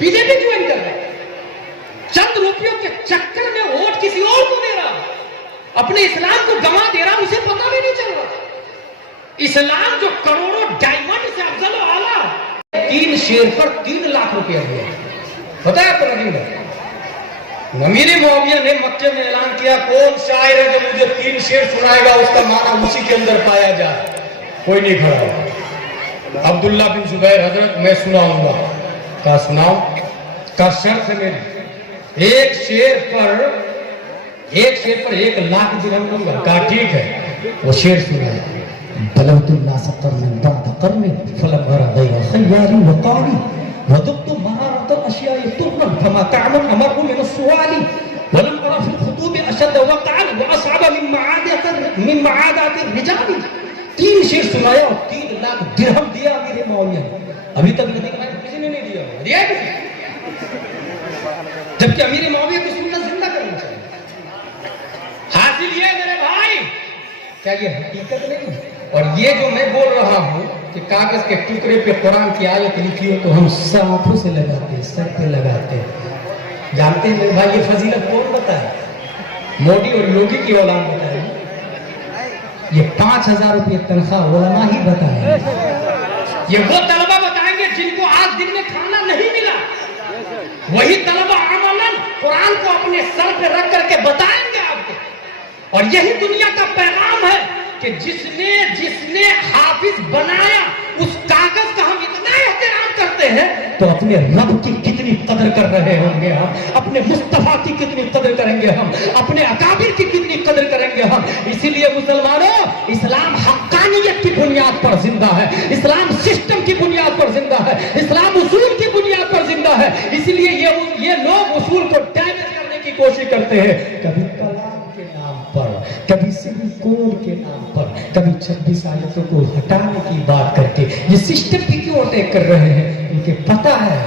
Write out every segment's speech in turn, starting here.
B J پی join کر رہا ہے، چند روپیوں کے چکر میں ووٹ کسی اور کو دے رہا، اپنے اسلام کو گنوا دے رہا، اسے پتہ بھی نہیں چل رہا۔ اسلام جو کروڑوں ڈائمنڈ سے افضل و اعلیٰ، 3 شیر پر 3 لاکھ روپیہ دیا، پتہ ہے آپ کو نہیں ہے؟ امیر معاویہ نے مکے میں اعلان کیا کون شاعر ہے جو مجھے 3 شعر سنائے گا اس کا معنی اسی کے اندر پایا جائے، کوئی نہیں کھڑا ہوا۔ عبداللہ بن زبیر حضرت میں سناؤں گا، کہا سناؤ، کہا شرط ہے میری، ایک شعر پر 1 لاکھ درہم دوں گا، کہا ٹھیک ہے۔ وہ شعر سنایا، بلوت الناس قرنا بعد قرن فلم ارى غير خيار وقاري وذقت مهارة الأشياء طرا فما طعم أمر من السؤال ولم أرى في الخطوب أشد وقعا وأصعب من معادات الرجال۔ 3 شعر سنایا اور 3 لاکھ درہم دیا امیر معاویہ نے۔ ابھی تک کسی نے نہیں دیا کسی، جبکہ امیر معاویہ کی سنت زندہ کرنا چاہیے۔ حاصل یہ میرے بھائی، کیا یہ حقیقت نہیں؟ اور یہ جو میں بول رہا ہوں کہ کاغذ کے ٹکڑے پہ قرآن کی آیت لکھی ہو تو ہم سانپوں سے لگاتے ہیں، سر پہ لگاتے ہیں۔ جانتے ہیں میرے بھائی یہ فضیلت کون بتائے؟ مودی اور یوگی کی اولاد بتائے، یہ 5000 روپے تنخواہ علماء ہی بتائے، یہ وہ طلبہ بتائیں گے جن کو آج دن میں کھانا نہیں ملا، وہی طلبہ عملاً قرآن کو اپنے سر پہ رکھ کر کے بتائیں گے آپ کو۔ اور یہی دنیا کا پیغام ہے کہ جس نے حافظ بنایا اس کاغذ کا ہم اتنا احترام کرتے ہیں تو اپنے رب کی کتنی قدر کر رہے ہوں گے ہم، اپنے مصطفیٰ کی کتنی قدر کریں گے ہم، اپنے اکابر کی کتنی قدر کریں گے ہم۔ اسی لیے مسلمانوں، اسلام حقانیت کی بنیاد پر زندہ ہے، اسلام سسٹم کی بنیاد پر زندہ ہے، اسلام اصول کی بنیاد پر زندہ ہے۔ اسی لیے یہ لوگ اصول کو ڈیمیج کرنے کی کوشش کرتے ہیں، کبھی طلاق کے نام پر، کبھی سول کوڈ کے نام پر، کبھی 26 آیتوں کو ہٹانے کی بات کر کے یہ سسٹم بھی کیوں اٹیک کر رہے ہیں؟ کیونکہ پتہ ہے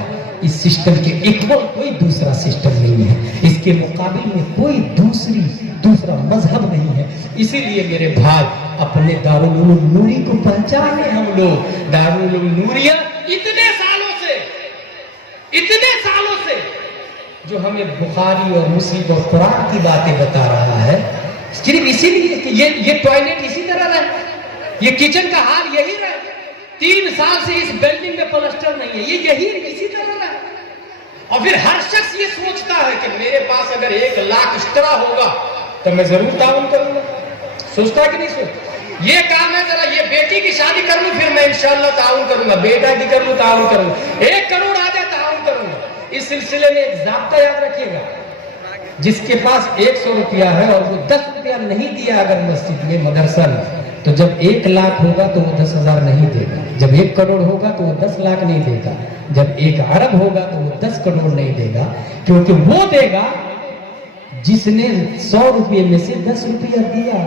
اس سسٹم کے ایکول کوئی دوسرا سسٹم نہیں ہے، اس کے مقابل میں کوئی دوسرا مذہب نہیں ہے۔ اسی لیے میرے بھائی اپنے دارالعلوم نوری کو پہچانے ہم لوگ۔ دارالعلوم نوریہ اتنے سالوں سے جو ہمیں بخاری اور مسلم اور قرآن کی باتیں بتا رہا ہے، صرف اسی لیے کہ یہ ٹوائلٹ اسی طرح رہے، یہ کچن کا حال یہی رہے، 3 سال سے اس بلڈنگ میں پلسٹر نہیں ہے، یہ یہی اسی طرح رہے۔ اور پھر ہر شخص یہ سوچتا ہے کہ میرے پاس اگر 1 لاکھ اشترا ہوگا تو میں ضرور تعاون کروں گا۔ سوچتا کہ نہیں سوچتا؟ یہ کام ہے ذرا یہ بیٹی کی شادی کر لوں پھر میں انشاءاللہ تعاون کروں گا، بیٹا کی کر لوں تعاون کروں گا، 1 کروڑ آ جائے تعاون کروں گا۔ اس سلسلے میں ایک ضابطہ یاد رکھیے گا، جس کے پاس 100 روپیہ ہے اور وہ 10 روپیہ نہیں دیا اگر مسجد میں مدرسہ میں، تو جب 1 لاکھ ہوگا تو وہ 10,000 نہیں دے گا، جب 1 کروڑ ہوگا تو وہ 10 لاکھ نہیں دے گا، جب 1 ارب ہوگا تو وہ 10 کروڑ نہیں دے گا، کیونکہ وہ دے گا جس نے 100 روپیے میں سے 10 روپیہ دیا،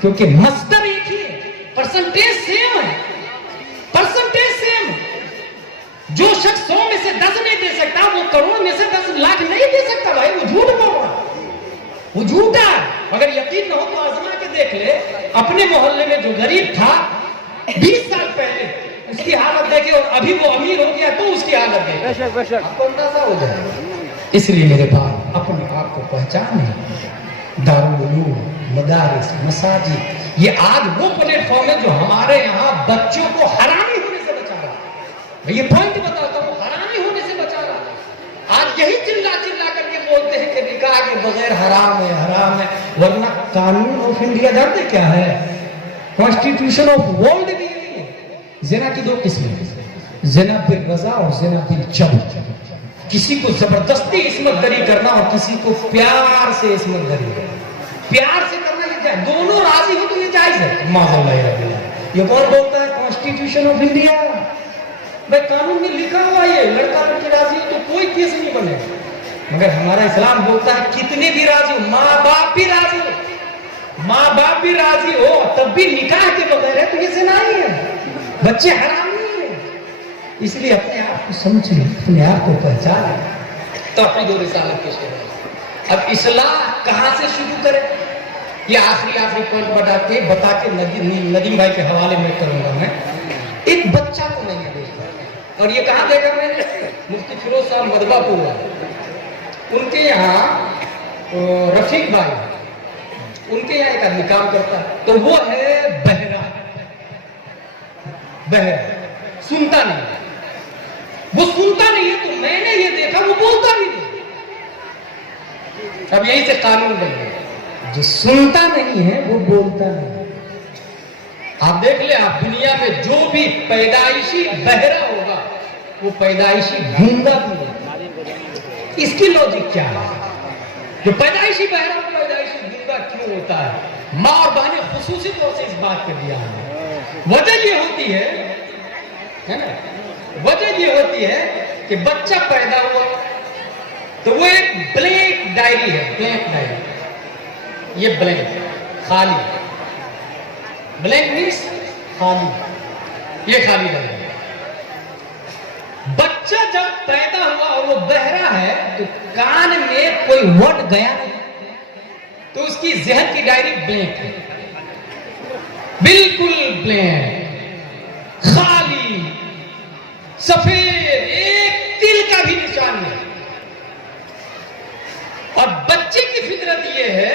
کیونکہ مصدر ایک ہی ہے، پرسنٹیج سیم ہے، پرسنٹیج سیم ہے۔ جو شخص 100 میں سے 10 نہیں دے سکتا وہ کروڑ میں سے 10 لاکھ نہیں دے سکتا بھائی، وہ جھوٹ بول رہا ہے، وہ جھوٹا ہے۔ اگر یقین نہ ہو تو آزما کے دیکھ لے، اپنے محلے میں جو غریب تھا 20 سال پہلے اس کی حالت دیکھے اور ابھی وہ امیر ہو گیا تو اس کی حالت دیکھے، آپ کو اندازہ ہو جائے۔ اس لیے میرے بھائی اپنے آپ کو پہچانے، دارالعلوم، مدارس، مساجد، یہ آج وہ پلیٹ فارم ہے جو ہمارے یہاں بچوں کو حرامی ہونے سے بچا رہا ہے۔ میں یہ پوائنٹ بتاتا ہوں، حرامی ہونے سے بچا رہا ہے۔ آج یہی چلا کر کے بولتے ہیں کہ نکاح کے بغیر حرام ہے، حرام ہے، ورنہ قانون آف انڈیا جانتے کیا ہے؟ کانسٹیٹیوشن آف ورلڈ بھی نہیں ہے۔ زنا کی 2 قسمیں، زنا بالرضا اور زنا بالجبر، کسی کو زبردستی عصمت دری کرنا اور کسی کو پیار سے عصمت دری کرنا۔ پیار سے کرنا یہ جائز، دونوں راضی ہو تو یہ جائز ہے۔ معاذ اللہ رب اللہ، یہ کون بولتا ہے؟ کانسٹیٹیوشن آف انڈیا، بھائی قانون میں لکھا ہوا یہ لڑکا لڑکی راضی ہو تو کوئی کیس نہیں بنے گا، مگر ہمارا اسلام بولتا ہے کتنے بھی راضی ہو، ماں باپ بھی راضی ہو، ماں باپ بھی راضی ہو تب بھی نکاح کے بغیر ہے تو یہ زنا ہی ہے، بچے حرام نہیں ہیں۔ اس لیے اپنے آپ کو سمجھیں، اپنے آپ کو پہچانیں، توحید و رسالت کے شعبے۔ اب اصلاح کہاں سے شروع کریں؟ یہ آخری پوائنٹ بتا کے ندیم بھائی کے حوالے میں کروں گا۔ میں ایک بچہ کو نہیں دیکھتا، اور یہ کہاں دیکھا میں نے؟ مفتی फिरोज शाह मदबापुर वाले, उनके यहाँ रफीक भाई, उनके यहाँ एक आदमी काम करता है, तो वो है बहरा, सुनता नहीं, वो सुनता नहीं है। तो मैंने ये देखा वो बोलता भी नहीं। अब यहीं से कानून बन गया, जो सुनता नहीं है वो बोलता नहीं। आप देख ले, आप दुनिया में जो भी पैदाइशी बहरा होगा वो पैदाइशी गूंगा भी होगा। इसकी लॉजिक क्या है? जो पैदाइशी बहरा और पैदाइशी गूंगा क्यों होता है? माँ और बहनें खुसूसी तौर से इस बात पे दिया है। वजह ये होती है ना, वजह ये होती है कि बच्चा पैदा हुआ तो वो एक ब्लैंक डायरी है, ब्लैंक डायरी, ये ब्लैंक खाली, ब्लैंक मीन्स खाली, ये खाली डायरी। बच्चा जब पैदा हुआ और वो बहरा है तो कान में कोई वर्ड गया नहीं, तो उसकी जहन की डायरी ब्लैंक है, बिल्कुल ब्लैंक, खाली, सफेद, एक तिल का भी निशान नहीं। और बच्चे की फितरत ये है,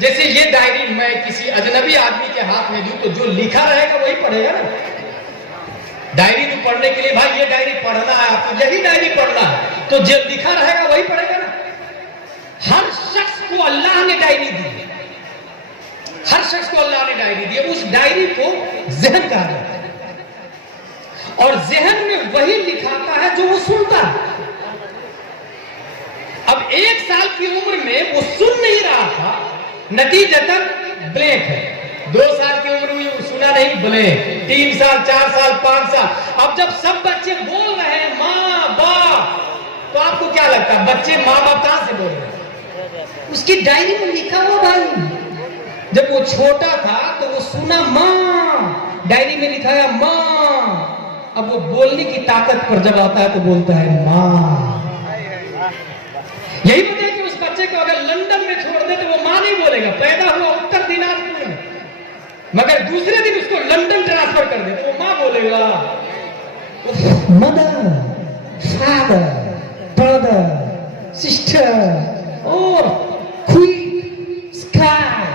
जैसे ये डायरी मैं किसी अजनबी आदमी के हाथ में दूं तो जो लिखा रहेगा वही पढ़ेगा ना। डायरी में पढ़ने के लिए, भाई ये डायरी पढ़ना है आपको, यही डायरी पढ़ना है, तो जो लिखा रहेगा वही पढ़ेगा ना। हर शख्स को अल्लाह ने डायरी दी, हर शख्स को अल्लाह ने डायरी दी, उस डायरी को ज़हन कहा जाता है। और ज़हन में वही लिखाता है जो वो सुनता है। अब 1 साल की उम्र में वो सुन नहीं रहा था, नतीजतन ब्लैंक है। 2 साल की उम्र में सुना नहीं, ब्लैंक। 3 साल, 4 साल, 5 साल। अब जब सब बच्चे बोल रहे हैं माँ बाप, तो आपको क्या लगता है बच्चे माँ बाप कहां से बोल रहे हैं? उसकी डायरी में लिखा हुआ भाई। जब वो छोटा था तो वो सुना माँ, डायरी में लिखा है माँ। अब वो बोलने की ताकत पर जब आता है तो बोलता है माँ। यही वजह है कि उस बच्चे को अगर लंदन में छोड़ दे तो वो माँ नहीं बोलेगा। पैदा हुआ उत्तर दिनाजपुर में, मगर दूसरे दिन उसको लंदन ट्रांसफर कर दे तो वो माँ बोलेगा। मदर, फादर, ब्रदर, सिस्टर और queen, sky,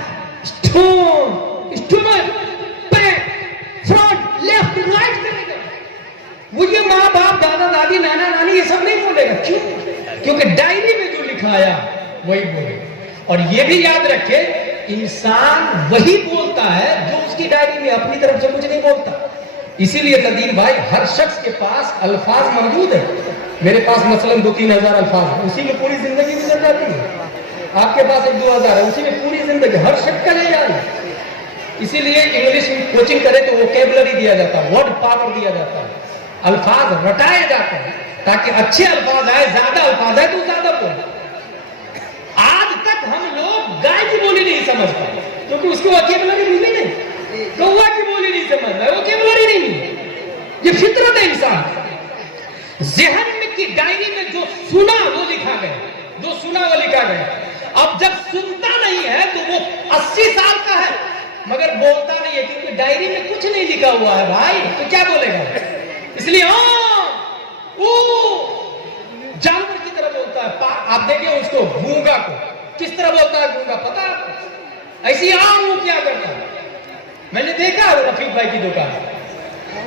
stone, stomach, back, front, left, right करेगा। वो ये माँ बाप, दादा दादी, नाना नानी ये सब नहीं बोलेगा। क्यों? क्योंकि डायरी में जो लिखाया वही बोलेगा। और ये भी याद रखे, इंसान वही बोलता है जो उसकी डायरी में, अपनी तरफ से कुछ नहीं बोलता। इसीलिए तदीन भाई, हर शख्स के पास अल्फाज मौजूद है। मेरे पास मसलन 2-3 हजार अल्फाज, उसी में पूरी जिंदगी गुजर जाती है। आपके पास 1-2 हजार है, उसी में पूरी जिंदगी, हर शख्स का ले जाए। इसीलिए इंग्लिश में कोचिंग करे तो वोकैबुलरी दिया जाता है, वर्ड पावर दिया जाता है, अल्फाज रटाए जाते हैं ताकि अच्छे अल्फाज आए। ज्यादा अल्फाज आए तो ज्यादा बोले। आज तक हम लोग गाय की बोली नहीं समझ पाए क्योंकि उसको वोकैबुलरी मिली नहीं। कौवा की बोली नहीं समझ पाए, वोकैबुलरी नहीं मिली। ये फितरत है इंसान। ज़हन में की डायरी में जो सुना वो लिखा गया, जो सुना वो लिखा गया। अब जब सुनता नहीं है तो वो 80 साल का है मगर बोलता नहीं है क्योंकि डायरी में कुछ नहीं लिखा हुआ है भाई, तो क्या बोलेगा? इसलिए जानवर की तरह बोलता है। आप देखिए उसको, गूंगा को किस तरह बोलता है गूंगा, पता है आपको? ऐसी वो क्या करता है, मैंने देखा है रफीक भाई की दुकान।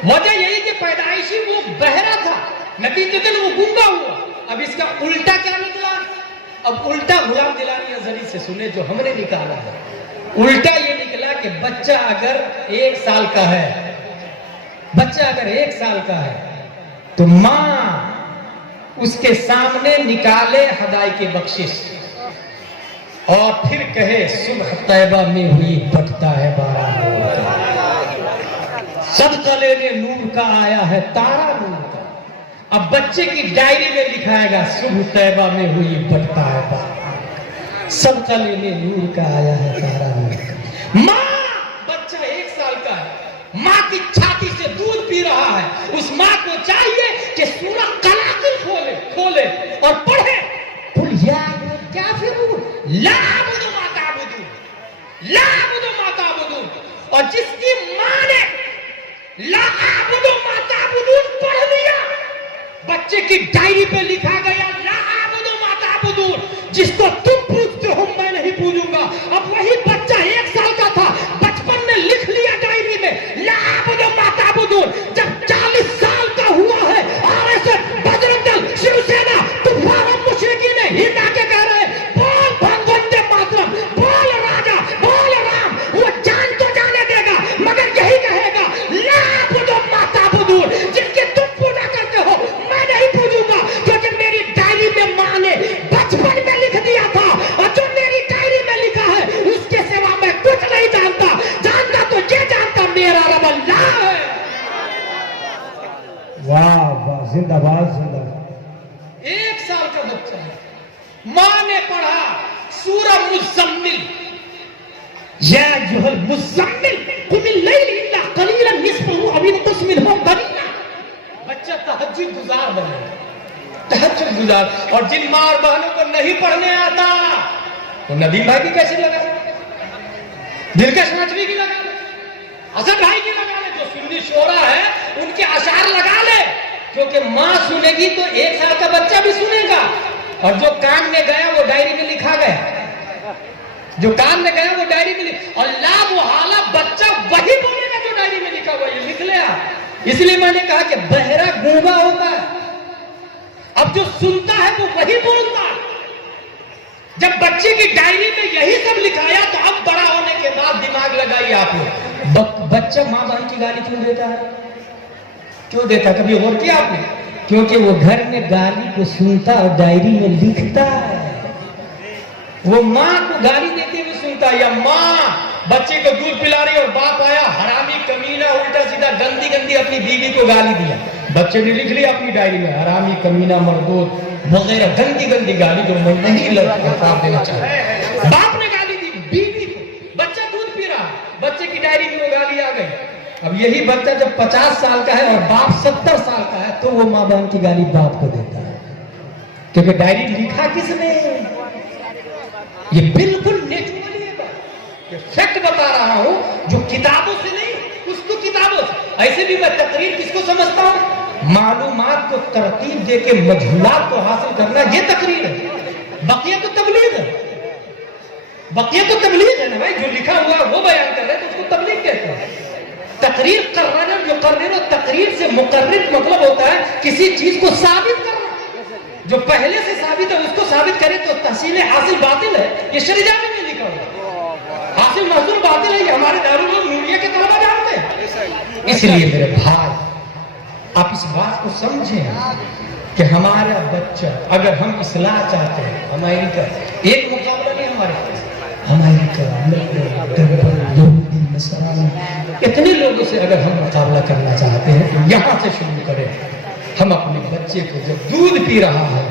वजह यही कि पैदाइशी वो बहरा था, नतीजतन वो गूंगा हुआ। अब इसका उल्टा क्या निकला? अब उल्टा गुलाम दिलानी अजहरी से सुने जो हमने निकाला है। उल्टा ये निकला कि बच्चा अगर 1 साल का है, बच्चा अगर 1 साल का है तो माँ उसके सामने निकाले हदाई की बख्शिश और फिर कहे सुबह तैबा में हुई बटता है बारा, सदका लेने नूर का आया है तारा नूर का। अब बच्चे की डायरी में लिखाएगा सुबह तैबा में हुई बटता है बारा, सदका लेने नूर का आया है तारा नूर का। माँ, बच्चा 1 साल का है, माँ की छाती से दूध पी रहा है। उस माँ को चाहिए कि सूरह कलाकिल खोले और पढ़े कुल या काफिरून ला अबुदु मा ताबुदून, ला अबुदु मा ताबुदून। और जिसकी माँ ने ला अबुदु मा ताबुदून पढ़ लिया, बच्चे की डायरी पे लिखा गया ला आबुदु मा ताबुदून, जिसको तुम पूजते हो मैं नहीं पूजूंगा। अब वही बच्चा 1 साल का था, बचपन में लिख लिया डायरी में ला आबुदु मा ताबुदून। जब 40 साल का हुआ है, आरएसएस, बजरंग दल, शिवसेना, तूफान मुशरिकीन ने हिंद आके कह रहे हैं बोल वंदे मातरम, बोल राजा, बोल राम। वो जान तो जाने देगा मगर यही कहेगा ला आबुदु मा ताबुदून, जिनकी तुम पूजा करते हो मैं नहीं पूजूंगा, क्योंकि मेरी डायरी में मां ने बचपन में लिख दिया था, और जो मेरी डायरी में लिखा है उसके सिवा मैं कुछ नहीं जानता। जानता तो ये जानता मेरा रब अल्लाह है। वाह वाह, जिंदाबाद जिंदाबाद। 1 साल का बच्चा है, मां ने पढ़ा सूरह मुज़म्मिल, या अय्युहल मुज़म्मिल कुमिल लैल इल्ला कलीलन निस्फहु अव इंकुस मिनहु कलीला। बच्चा तहज्जुद गुजार बने, तहज्जुद गुजार। और जिन मां और बहनों को नहीं पढ़ने आता तो नदीम भाई की कैसे लगा, दिलकश नकवी की लगा ले, असद भाई की लगा ले, जो सुन्नी शोरा है उनके अशार लगा ले, क्योंकि मां सुनेगी तो 1 साल का बच्चा भी सुनेगा। और जो कान में गया वो डायरी में लिखा गया, जो कान में गया वो डायरी में और ला मुहाला बच्चा वही बोलेगा जो डायरी में लिखा हुआ, ये लिख लिया। इसलिए मैंने कहा कि बहरा गूंगा होता है, अब जो सुनता है वो वही बोलता है। जब बच्चे की डायरी में यही सब लिखाया तो अब बड़ा होने के बाद दिमाग लगाइए आप लोग, बच्चा मां बहन की गाली क्यों देता है, क्यों देता, कभी गौर किया आपने? क्योंकि वो घर में गाली को सुनता और डायरी में लिखता है। वो माँ को गाली देते हुए सुनता है, या माँ बच्चे को दूध पिला रही और बाप आया हरामी कमीना उल्टा सीधा गंदी गंदी अपनी बीवी को गाली दिया, बच्चे ने लिख लिया अपनी डायरी में हरामी कमीना मर्दूद वगैरह गंदी गंदी गाली जो मैं नहीं जवाब देना चाहता। बाप ने गाली दी बीवी को, बच्चा दूध पी रहा, बच्चे की डायरी में वो गाली आ गई। अब यही बच्चा जब 50 साल का है और बाप 70 साल का है तो वो माँ बहन की गाली बाप को देता है, क्योंकि डायरी लिखा किसने? ये बिल्कुल नेचुरली है, फैक्ट बता रहा हूं, जो किताबों से नहीं, कुछ तो किताबों से। ऐसे भी मैं तकरीर किसको समझता हूं? मालूमात को तरतीब देके मजहूलात को हासिल करना, ये तकरीर है। बकिया तो तबलीग है, बकिया तो तबलीग है ना भाई, जो लिखा हुआ वो बयान कर रहे हैं तो उसको तबलीग कहते हैं। तकरीर करना जो कर रहे हो, तकरीर से मुकर्रिर मतलब होता है किसी चीज को साबित करना, जो पहले से साबित है उसको साबित करे तो तहसील हासिल बातिल है, ये शरीजा में नहीं लिखा हुआ। हासिल महसूल बातिल है, ये हमारे दारुल उलूम नूरिया के तलबा जानते हैं। इसलिए मेरे भाई आप इस बात को समझें कि हमारा बच्चा, अगर हम इस्लाह चाहते हैं, अमेरिका एक मुकाबला नहीं हमारे पास, अमेरिका, इतने लोगों से अगर हम मुकाबला करना चाहते हैं तो यहाँ से शुरू करें। हम अपने बच्चे को जब दूध पी रहा है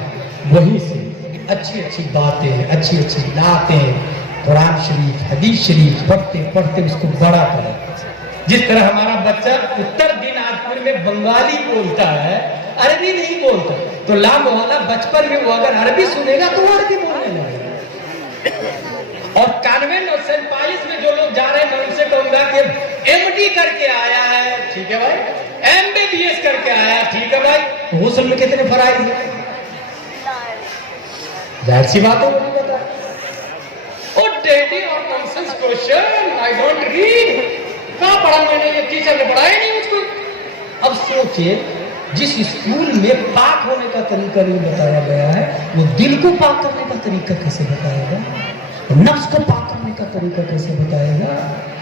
वहीं से अच्छी अच्छी बातें, अच्छी अच्छी बातें, कुरान शरीफ, हदीस शरीफ पढ़ते पढ़ते उसको बड़ा करें। जिस तरह हमारा बच्चा उत्तर दिनाजपुर में बंगाली बोलता है, अरबी नहीं बोलता, तो ला मोहल्ला बचपन में वो अगर अरबी सुनेगा तो वो अरबी बोलने लगेगा। और कॉन्वेंट और सेंट पॉलिस में जो लोग जा रहे हैं मैं उनसे कहूंगा कि एमडी करके आया है, ठीक है भाई, एमबीबीएस करके आया, ठीक है भाई, वो सब में कितने फराइज है, जाहिर सी बात है वो नहीं पता। ओ डैडी और nonsense question, I don't read, कहाँ पढ़ा मैंने, ये टीचर ने पढ़ाया नहीं मुझको। अब सोचिए, जिस स्कूल में पाक होने का तरीका नहीं बताया गया है, वो दिल को पाक करने का तरीका कैसे बताएगा, नफ्स को पाक करने का तरीका कैसे बताएगा?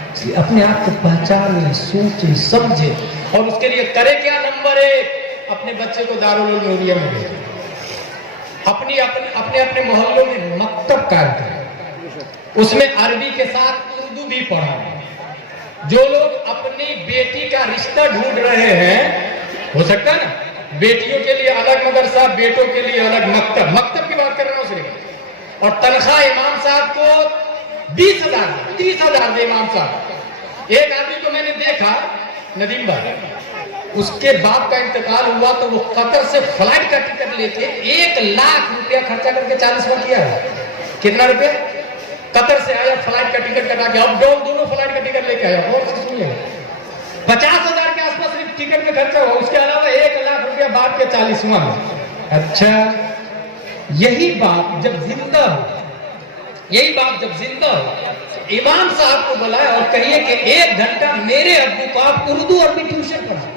इसलिए अपने आप को पहचाने, सोचे, समझे, और उसके लिए करे क्या? नंबर 1, अपने बच्चे को दारुल उलूम नूरिया में भेजें, अपने अपने मोहल्लों में मकतब कायम करें, उसमें अरबी के साथ उर्दू भी पढ़ाएं। जो लोग अपनी बेटी का रिश्ता ढूंढ रहे हैं, हो सकता है ना, बेटियों के लिए अलग मदरसा, बेटों के लिए अलग मकतब, मकतब की बात कर रहा हूं सिर्फ, और तनख्वाह इमाम साहब को 20,000 30,000 दे इमाम साहब। एक आदमी को मैंने देखा, नदीम भाई, उसके बाप का इंतकाल हुआ तो वो कतर से फ्लाइट का टिकट लेके 1 लाख रुपया खर्चा करके 40 बार किया है। कितना रुपया? कतर से आया, फ्लाइट का टिकट कटा के, अप डाउन दोनों फ्लाइट का टिकट लेके आया, और सुनिए 50,000 के आसपास सिर्फ टिकट में खर्चा हुआ, उसके अलावा 1 लाख रुपया बाप के 40वां में। अच्छा, यही बात जब जिंदा हो, यही बात जब जिंदा हो, इमाम साहब को बुलाए और कहिए कि 1 घंटा मेरे अब्बू को आप उर्दू अरबी ट्यूशन पढ़ाए।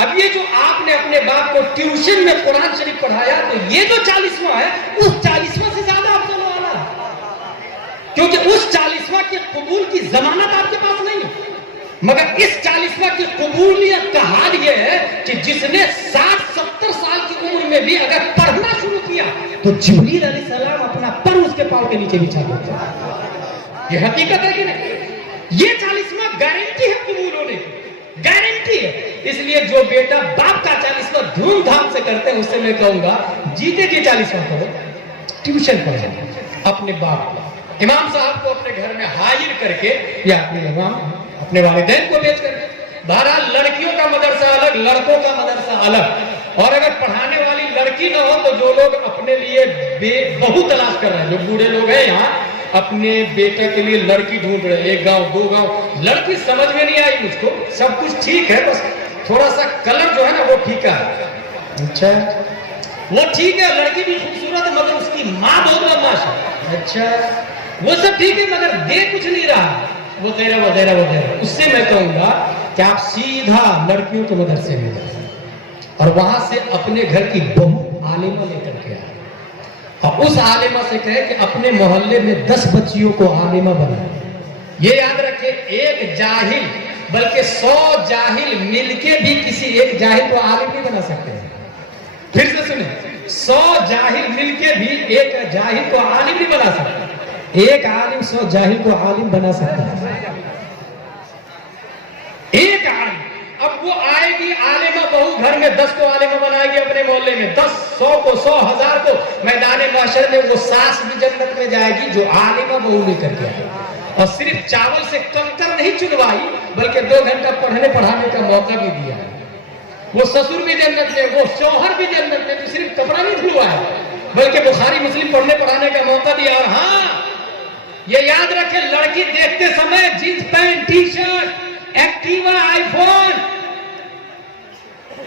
अब ये जो आपने अपने बाप को ट्यूशन में कुरान शरीफ पढ़ाया, तो ये जो 40वां है, उस 40वां से ज्यादा अफजल वाला, क्योंकि उस 40वां के कबूल की जमानत आपके पास नहीं है। मगर इस 40वां की कबूलियत का हाल यह है कि जिसने 60-70 साल की उम्र में भी अगर पढ़ना शुरू किया, तो जिब्रील अलैहिस्सलाम अपना पर उसके पांव के नीचे बिछा देते हैं। ये हकीकत है कि नहीं? ये 40वां गारंटी है कबूल होने की, गारंटी है। इसलिए जो बेटा बाप का 40वां धूमधाम से करते हैं, उससे मैं कहूंगा जीते के 40वां करो, ट्यूशन पढ़ाओ अपने बाप को। इमाम साहब को अपने घर में हाजिर करके, या अपने इमाम अपने वालिदैन को भेज करके। बहरहाल लड़कियों का मदरसा अलग, लड़कों का मदरसा अलग। और अगर पढ़ाने वाली लड़की न हो, तो जो लोग अपने लिए बहू तलाश कर रहे हैं, जो बूढ़े लोग हैं यहाँ, अपने बेटे के लिए लड़की ढूंढ रहे हैं, 1 गांव 2 गांव, लड़की समझ में नहीं आई मुझको, सब कुछ ठीक है, बस थोड़ा सा कलर जो है ना वो फीका है। अच्छा, वो ठीक है, लड़की भी खूबसूरत है, मगर उसकी माँ बहुत बदमाश है। अच्छा, वो सब ठीक है, मगर दे कुछ नहीं रहा, वगैरह वगैरह वगैरह। उससे मैं कहूंगा कि आप सीधा लड़कियों के मदरसे में जाए और वहां से अपने घर की बहू आलिमा लेकर के आए, और उस आलिमा से कहे कि अपने मोहल्ले में 10 बच्चियों को आलिमा बनाए। ये याद रखे, एक जाहिल बल्कि 100 जाहिल मिलके भी किसी एक जाहिल को आलिम नहीं बना सकते हैं। फिर से सुने, 100 जाहिल मिलके भी एक जाहिल को आलिम नहीं बना सकते। एक आलिम 100 जाहिल को आलिम बना सकता है, एक आलिम। अब वो आएगी आलिमा बहू, घर में 10 को आलिमा बनाएगी अपने मोहल्ले में, 10, 100 को, 100, 1000 को, मैदान महशर में वो सास भी जन्नत में जाएगी जो आलिमा बहू लेकर के आई। और सिर्फ चावल से कंकर नहीं चुनवाई, बल्कि 2 घंटा पढ़ने पढ़ाने का मौका भी दिया है। वो ससुर भी जन्नत में, वो शौहर भी जन्नत में, तो सिर्फ कपड़ा नहीं धुलवाया, बल्कि बुखारी मुस्लिम पढ़ने पढ़ाने का मौका दिया। और हाँ, ये याद रखे, लड़की देखते समय jeans pant, T shirt, Activa, iPhone,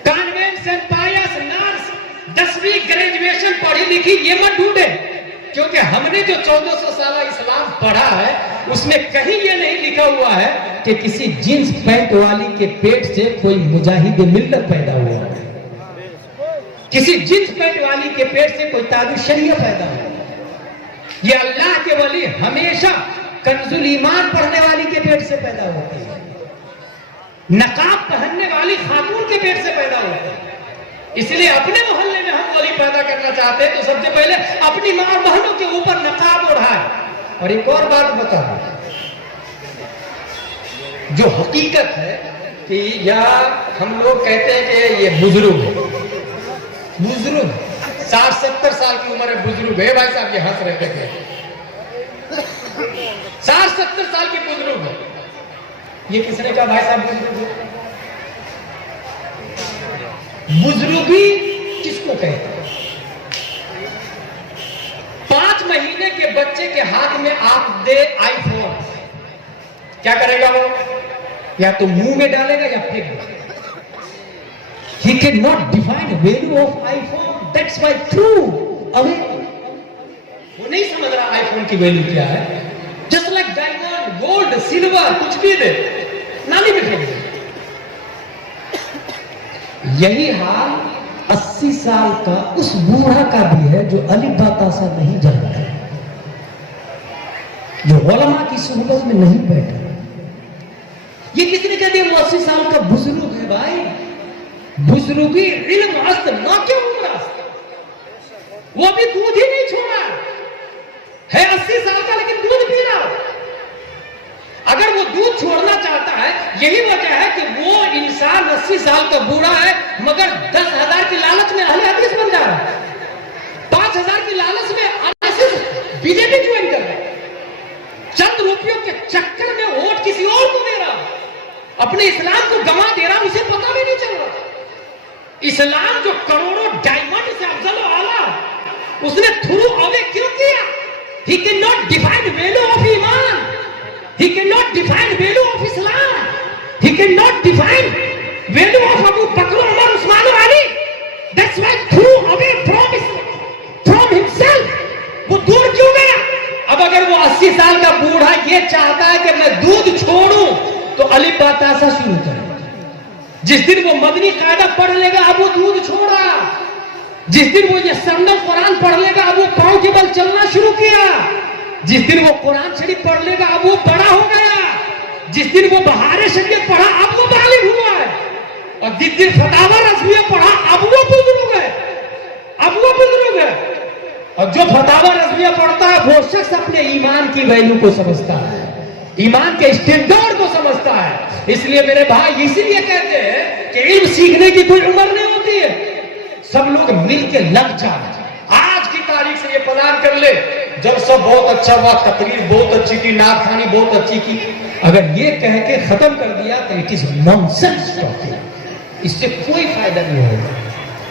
convent, Saint Pius, nurse, 10वीं ग्रेजुएशन पढ़ी लिखी, ये मत ढूंढे, क्योंकि हमने जो 1400 साल इस्लाम पढ़ा है, उसमें कहीं ये नहीं लिखा हुआ है कि किसी जींस पैंट वाली के पेट से कोई मुजाहिद मिल्लत पैदा हुआ, किसी जींस पैंट वाली के पेट से कोई ताजु शरिया पैदा हुआ। ये अल्लाह के वली हमेशा कंजुल ईमान पढ़ने वाली के पेट से पैदा होती है, नकाब पहनने वाली खातून के पेट से पैदा होती है। इसलिए अपने मोहल्ले में हम वली पैदा करना चाहते हैं, तो सबसे पहले अपनी माँ और बहनों के ऊपर नकाब ओढ़ाए। और एक और बात बता, जो हकीकत है कि या हम लोग कहते हैं कि ये बुजुर्ग है, बुजुर्ग 60-70 साल की उम्र है, बुजुर्ग है। भाई साहब ये हंस रहे थे, 60-70 साल की बुजुर्ग है। ये किसने कहा भाई साहब बुजुर्ग है? बुजुर्गी किसको कहते हैं? 5 महीने के बच्चे के हाथ में आप दे आईफोन, क्या करेगा वो? या तो मुंह में डालेगा या फेंक देगा। He cannot define the value of iPhone. That's why true away. वो नहीं समझ रहा आईफोन की वैल्यू क्या है। Just like diamond, gold, silver, कुछ भी दे, नाली में फेंक दे। यही हाल 80 साल का उस बूढ़ा का भी है जो अली बातासा नहीं जानता, जो उलमा की सुहबत में नहीं बैठा। ये किसने कह दिया वो 80 साल का बुजुर्ग है? भाई बुजुर्गी इल्म अस्त ना क्यों उम्र अस्त, वो भी दूध ही नहीं छोड़ा है, 80 साल का लेकिन दूध पी रहा। अगर वो दूध छोड़ना चाहता है, यही वजह है कि वो इंसान 80 साल का बूढ़ा है, मगर 10,000 की लालच में अहले हदीस बन जा रहा है, 5,000 की लालच में आरएसएस बीजेपी ज्वाइन कर रहा है, चंद रुपयों के चक्कर में वोट किसी और को दे रहा, अपने इस्लाम को गंवा दे रहा, उसे पता भी नहीं चल रहा। इस्लाम जो करोड़ों डायमंड से अफजल आला, उसने थ्रू अवे क्यों किया? He cannot define value of Iman, he cannot define value of Islam, he cannot define value of Abu Bakr, Umar, Usman और Ali. That's why سال کا بوڑھا یہ چاہتا ہے کہ میں دودھ چھوڑوں تو الف با تا سے شروع کرے. جس دن وہ مدنی قاعدہ پڑھ لے گا اب وہ دودھ چھوڑا. جس دن وہ یہ سندل قرآن پڑھ لے گا اب وہ پاؤں کے بل چلنا شروع کیا. جس دن وہ قرآن شریف پڑھ لے گا اب وہ بڑا ہو گیا. جس دن وہ بہار شریعت پڑھا اب وہ بالغ ہوا ہے. اور جس دن فتاوی رضویہ پڑھا اب وہ بزرگ ہے. اب وہ بزرگ ہے. اور جو فتاوی رضویہ پڑھتا ہے وہ شخص اپنے ایمان کی ویلیو کو سمجھتا ہے, ایمان کے اسٹینڈرڈ کو سمجھتا ہے. اس لیے میرے بھائی اسی لیے کہتے ہیں کہ علم سیکھنے کی کوئی عمر نہیں ہوتی ہے. سب لوگ مل کے لگ جائیں. آج کی تاریخ سے یہ پلان کر لے جلسہ بہت اچھا ہوا, تقریر بہت اچھی کی, نعت خوانی بہت اچھی کی. اگر یہ کہہ کے ختم کر دیا تو it is nonsense talking. اس سے کوئی فائدہ نہیں ہوگا.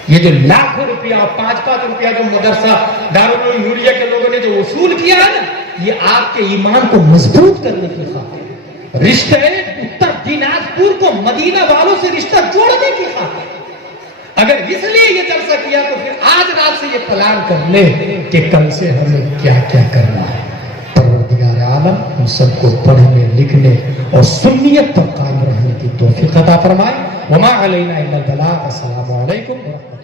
یہ جو لاکھوں روپیہ 5-5 روپیہ جو مدرسہ دارالعلوم نوریہ کے لوگوں نے جو وصول کیا ہے نا, یہ آپ کے ایمان کو مضبوط کرنے کی خاطر, رشتے اتر دیناجپور کو مدینہ والوں سے رشتہ جوڑنے کی خاطر. اگر اس لیے یہ جلسہ کیا تو پھر آج رات سے یہ پلان کر لے کہ کل سے ہمیں کیا کیا کرنا ہے. پروردگار عالم ہم سب کو پڑھنے لکھنے اور سنیت پر قائم رہنے کی توفیق عطا فرمائے. وما علینا الا البلاغ. السلام علیکم ورحمۃ اللہ.